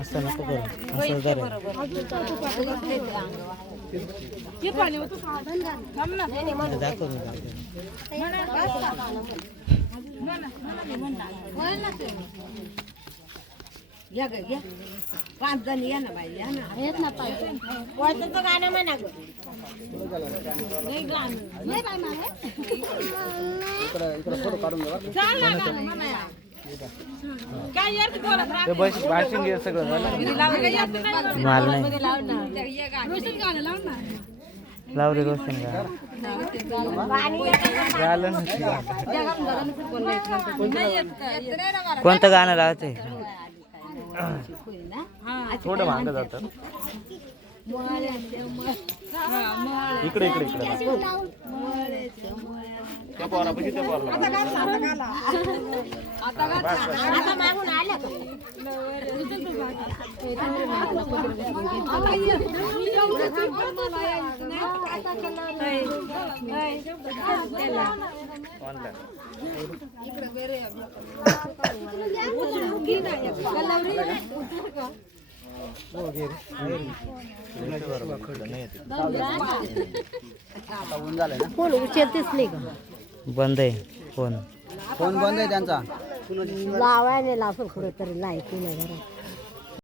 असं नको करू असं जरा दाखव या ग या 5 जण या ना बाई या ना येत ना पाहिजे कोणतं गाणं म्हणा ग नाही गाणं नाही बाई मला इकडे फोटो काढून घ्या चाल ना गाणं म्हणा काय यार बोलत राहा ते बस भाषण घे सगळं झालं माल नाही लाव ना रोशन गाणं लाव ना लाव रे रोशन गाणं झालं कोणतं गाणं लावते थोडं मागं जातं इकडे इकडे इकडे आता मागून आल्या फोन उचलतेच नाही का बंद आहे फोन फोन बंद आहे त्यांचा लावायला लावून कुठे तरी लायकी नाही घरात